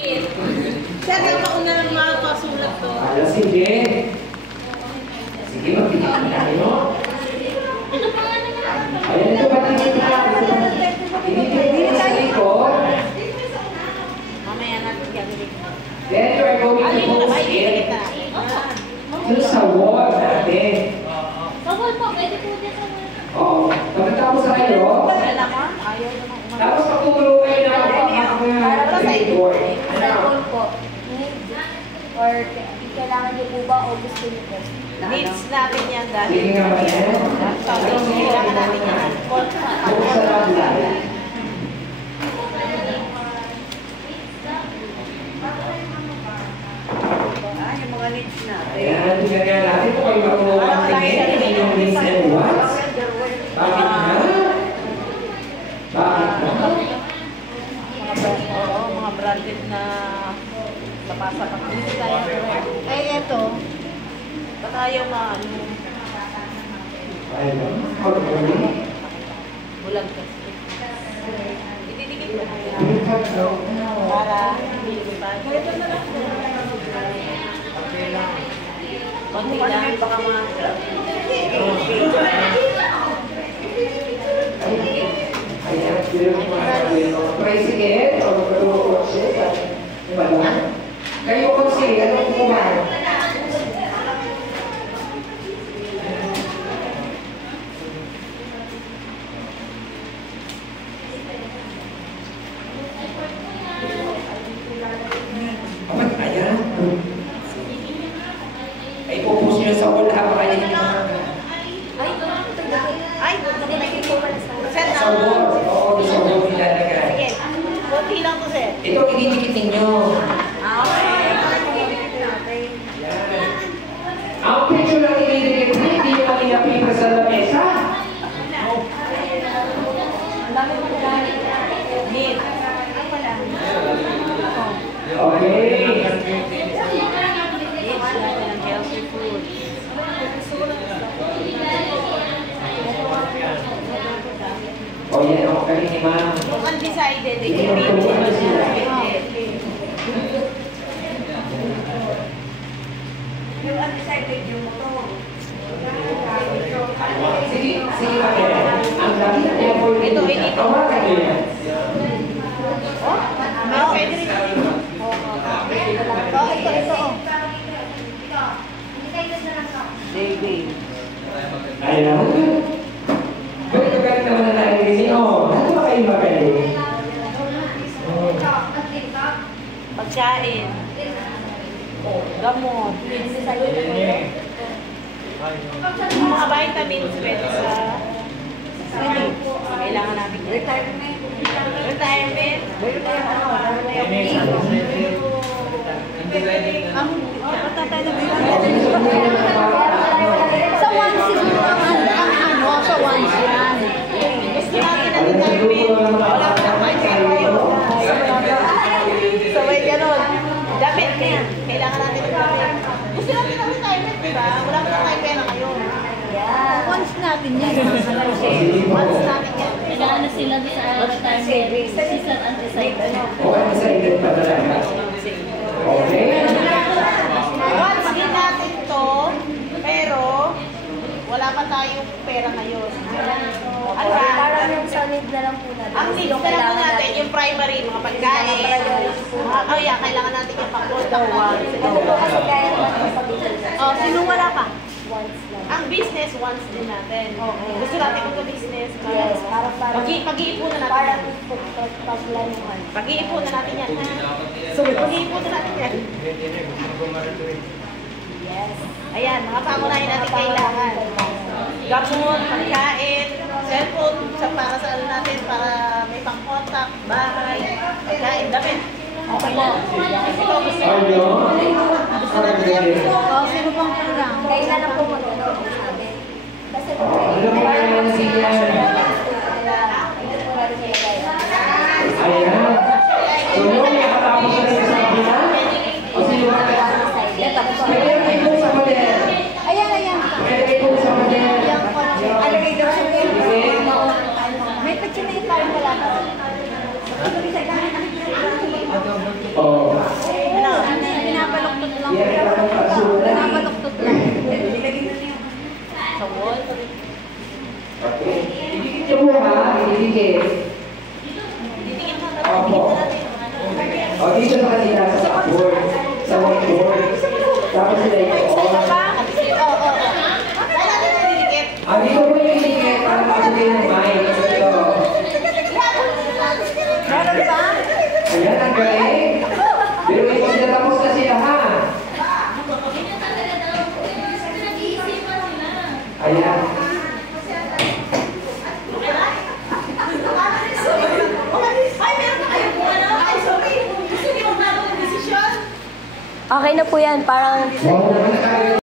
Siya na mauna ng mga pasulat to. Sige. Sige, magbigyan na kayo. Ayan ito, matigit na. Hindi sa likod. Mamaya natin gagawin. Then we're going to post it dun sa wall natin. Sa wall po, pwede po din sa wall. Oo. Pagkatapos na kayo, tapos pagtutulong kayo na mga grade Cellphone po. Or kailangan niyo po ba o gusto niyo po? Needs natin yan dahil. sige nga ba yan? Kailangan natin yan. Buksan natin natin. Yung mga needs natin. Ayan, tingnan natin kung kayo matulungan tingin yung needs and wants. Bakit nga? Bakit nga? Mga branded na lapasa pa. Hindi tayo. Eh, eto. Baka ayaw maano. Ayun. Pag-uwi. Bulag kasi. Ididikit ko na. Para hindi pa. Konti lang. Baka mga... Ayan, president, o magkakotse, kayo kotse, anong kumain? Ayan. Ay, pupus nyo sa wall habang kayo hindi sa wall. Oo, sa wall nilalagay. Sige. Konti lang to, sir. Ito, ididikit ninyo. Ang picture lang ididikit, hindi yung kanina paper sa lamesa. Okay. Healthy food. O yan, ako kayo ni ma'am. Kung undecided, Yung tulungan na sila. yung undecided yung motor. Sige, sige pa kayo. Ang dami na effort Ito, ninyo. ito. Tawagan nyo yan. Pwede rin. Ito. Baby. Ayan. Ganito galit naman na tayo kasi, ano ba kayo magaling? Pagkain. Gamot. Mga vitamins pwede sa kailangan natin. Retirement. Sa one siguro sa one yan. Gusto natin na retirement. Wala pa na kayo. So may ganun. Damit na yan. Kailangan natin ng damit. Gusto natin ng retirement, di ba? Wala pa na tayo pera ngayon. Once natin yan. Once natin yan. Kailangan na sila sa retirement. Season undecided. Okay, decided pa talaga. Okay. Once din natin to, pero wala pa tayong pera ngayon. Ano ba? Parang yung sa need na lang po natin. Ang needs na lang po natin, yung primary, mga pagkain. Kailangan natin yung pang-contact one. Kasi kaya naman sa business. Sino wala pa? Once lang. Ang business, once din natin. Gusto natin magka-business. Yes, parang Pag-iipunan natin parang yan. pagplanuhan. Pag-iipunan natin yan. Pag-iipunan natin yan. Yes. Ayan, mga pangunahin natin kailangan. Gamot, pagkain, cellphone, para sa ano natin, para may pang-contact, bahay, pagkain, damit. Okay po. Ayun. Sino pang program? Kailan lang po sabi. Kasi Alam mo kayo na siya. Ayan. So, yung nakatapos na rin sa kabila? O sino ba? Pwede kayo po sa model. Ayan. Pwede kayo po sa model. Alagay daw sa Sige. may picture na yung parang wala pa. Oh. O, dito sa kanila sa board. Sa whiteboard. Tapos sila yung on. Oo. Saan natin nalilikit? Dito po yung ticket para makasabay ng mic. Ito. Meron ba? Ayan, ang galing. Pero ito sila tapos na sila ha. Ayan. Ay, meron na kayo po ano? Ay, sorry. Gusto niyo magbago ng desisyon? Okay na po yan, parang Wow, naman tayo.